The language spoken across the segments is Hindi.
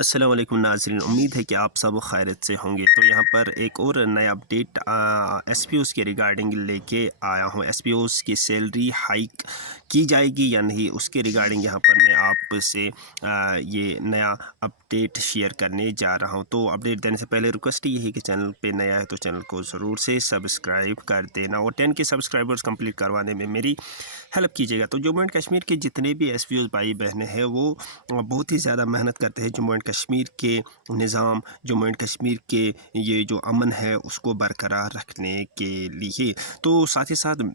अस्सलाम वालेकुम नाज़रीन, उम्मीद है कि आप सब खैरियत से होंगे। तो यहाँ पर एक और नया अपडेट एसपीओज़ के रिगार्डिंग लेके आया हूँ। एसपीओज़ की सैलरी हाइक की जाएगी या नहीं, उसके रिगार्डिंग यहाँ पर मैं आपसे ये नया अपडेट शेयर करने जा रहा हूँ। तो अपडेट देने से पहले रिक्वेस्ट ये है कि चैनल पे नया है तो चैनल को ज़रूर से सब्सक्राइब कर देना और 10 के सब्सक्राइबर्स कंप्लीट करवाने में मेरी हेल्प कीजिएगा। तो जम्मू एंड कश्मीर के जितने भी एसपीओज़ भाई बहनें हैं वो बहुत ही ज़्यादा मेहनत करते हैं जम्मू एंड कश्मीर के निज़ाम, जम्मू एंड कश्मीर के ये जो अमन है उसको बरकरार रखने के लिए। तो साथ ही साथ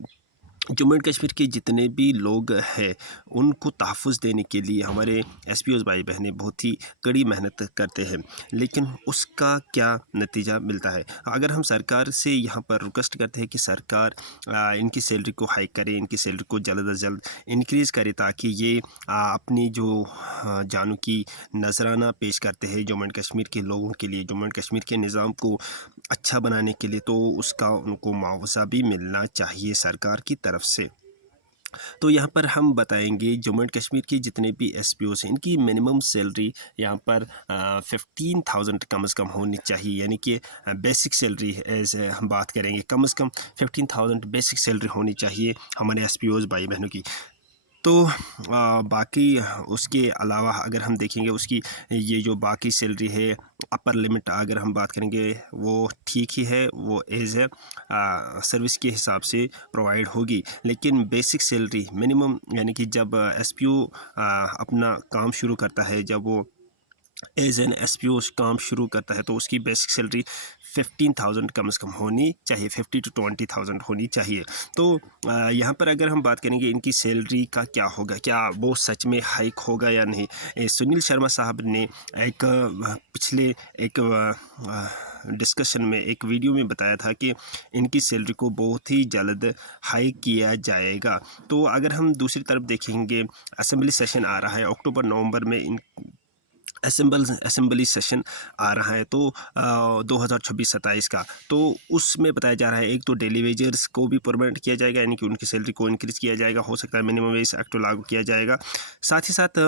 जम्मू एंड कश्मीर के जितने भी लोग हैं उनको तहफ़्फ़ुज़ देने के लिए हमारे एसपीओज़ भाई बहनें बहुत ही कड़ी मेहनत करते हैं, लेकिन उसका क्या नतीजा मिलता है। अगर हम सरकार से यहाँ पर रिक्वेस्ट करते हैं कि सरकार इनकी सैलरी को हाइक करे, इनकी सैलरी को जल्द अज जल्द इंक्रीज़ करे ताकि ये अपनी जो जानों की नजराना पेश करते हैं जम्मू एंड कश्मीर के लोगों के लिए, जम्मू एंड कश्मीर के निज़ाम को अच्छा बनाने के लिए, तो उसका उनको मुआवजा भी मिलना चाहिए सरकार की तरफ से। तो यहाँ पर हम बताएंगे जम्मू एंड कश्मीर के जितने भी एसपीओज़ हैं इनकी मिनिमम सैलरी यहाँ पर 15,000 कम से कम होनी चाहिए, यानी कि बेसिक सैलरी एज हम बात करेंगे कम से कम 15,000 बेसिक सैलरी होनी चाहिए हमारे एसपीओज़ भाई बहनों की। तो बाकी उसके अलावा अगर हम देखेंगे उसकी ये जो बाकी सैलरी है अपर लिमिट अगर हम बात करेंगे वो ठीक ही है, वो एज है सर्विस के हिसाब से प्रोवाइड होगी, लेकिन बेसिक सैलरी मिनिमम यानी कि जब एसपीओ अपना काम शुरू करता है, जब वो एज एन एसपीओ काम शुरू करता है तो उसकी बेसिक सैलरी 15,000 कम से कम होनी चाहिए, 50 to 20,000 होनी चाहिए। तो यहाँ पर अगर हम बात करेंगे इनकी सैलरी का क्या होगा, क्या वो सच में हाइक होगा या नहीं। सुनील शर्मा साहब ने एक पिछले एक डिस्कशन में एक वीडियो में बताया था कि इनकी सैलरी को बहुत ही जल्द हाइक किया जाएगा। तो अगर हम दूसरी तरफ देखेंगे असेंबली सेशन आ रहा है अक्टूबर नवंबर में, इन असेंबली सेशन आ रहा है तो 2026-27 का, तो उसमें बताया जा रहा है एक तो डेली वेजर्स को भी परमानेंट किया जाएगा, यानी कि उनकी सैलरी को इंक्रीज़ किया जाएगा, हो सकता है मिनिमम वेज एक्ट लागू किया जाएगा। साथ ही साथ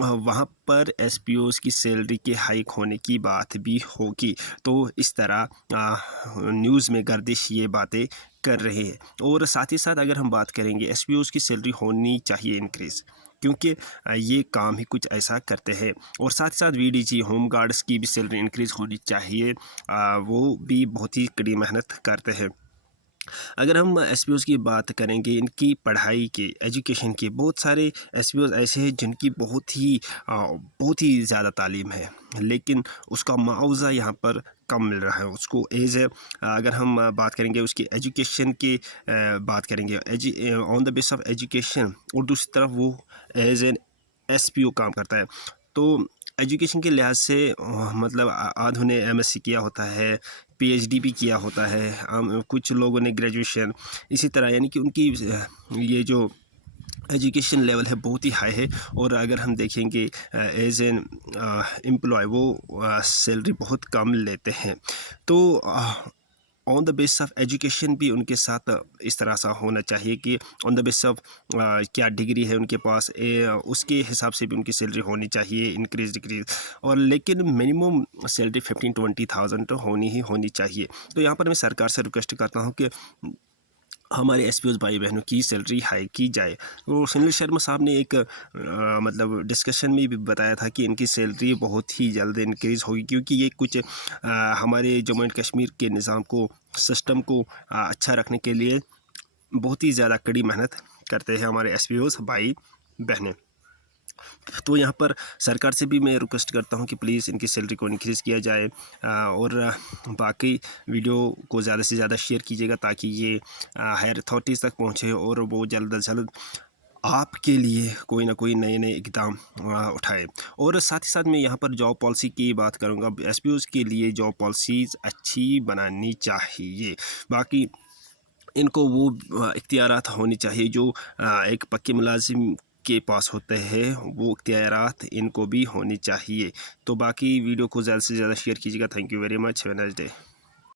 वहाँ पर एसपीओज़ की सैलरी के हाइक होने की बात भी होगी। तो इस तरह न्यूज़ में गर्दिश ये बातें कर रहे हैं। और साथ ही साथ अगर हम बात करेंगे एसपीओज़ की सैलरी होनी चाहिए इंक्रीज़, क्योंकि ये काम ही कुछ ऐसा करते हैं। और साथ ही साथ वीडीजी होम गार्ड्स की भी सैलरी इंक्रीज़ होनी चाहिए, वो भी बहुत ही कड़ी मेहनत करते हैं। अगर हम एसपीओज़ की बात करेंगे इनकी पढ़ाई के, एजुकेशन के, बहुत सारे एसपीओज़ ऐसे हैं जिनकी बहुत ही ज़्यादा तालीम है, लेकिन उसका मुआवज़ा यहाँ पर कम मिल रहा है उसको एज है। अगर हम बात करेंगे उसकी एजुकेशन की बात करेंगे on the base of education, और दूसरी तरफ वो एज एन एसपीओ काम करता है। तो एजुकेशन के लिहाज से मतलब आधों ने एमएससी किया होता है, पीएचडी भी किया होता है, कुछ लोगों ने ग्रेजुएशन, इसी तरह यानी कि उनकी ये जो एजुकेशन लेवल है बहुत ही हाई है। और अगर हम देखेंगे एज एन एम्प्लॉय वो सैलरी बहुत कम लेते हैं। तो on the base of education भी उनके साथ इस तरह सा होना चाहिए कि ऑन द बेस ऑफ क्या डिग्री है उनके पास, उसके हिसाब से भी उनकी सैलरी होनी चाहिए इंक्रीज डिक्रीज। और लेकिन मिनिमम सैलरी 15-20,000 तो होनी चाहिए। तो यहाँ पर मैं सरकार से रिक्वेस्ट करता हूँ कि हमारे एसपीओज़ भाई बहनों की सैलरी हाई की जाए। तो सुनील शर्मा साहब ने एक मतलब डिस्कशन में भी बताया था कि इनकी सैलरी बहुत ही जल्द इंक्रीज़ होगी, क्योंकि ये कुछ हमारे जम्मू एंड कश्मीर के निज़ाम को, सिस्टम को अच्छा रखने के लिए बहुत ही ज़्यादा कड़ी मेहनत करते हैं हमारे एसपीओज़ भाई बहनें। तो यहाँ पर सरकार से भी मैं रिक्वेस्ट करता हूँ कि प्लीज़ इनकी सैलरी को इंक्रीज़ किया जाए, और बाकी वीडियो को ज़्यादा से ज़्यादा शेयर कीजिएगा ताकि ये हायर अथॉरिटीज़ तक पहुँचे और वो जल्द अज जल्द आपके लिए कोई ना कोई नए नए इकदाम उठाए। और साथ ही साथ मैं यहाँ पर जॉब पॉलिसी की बात करूँगा, एसपीओज़ के लिए जॉब पॉलिसीज़ अच्छी बनानी चाहिए। बाकी इनको वो इख्तियारात होनी चाहिए जो एक पक्के मुलाजिम के पास होते हैं, वो इख्तियारात इनको भी होनी चाहिए। तो बाकी वीडियो को ज़्यादा से ज़्यादा शेयर कीजिएगा। Thank you very much, have a nice day.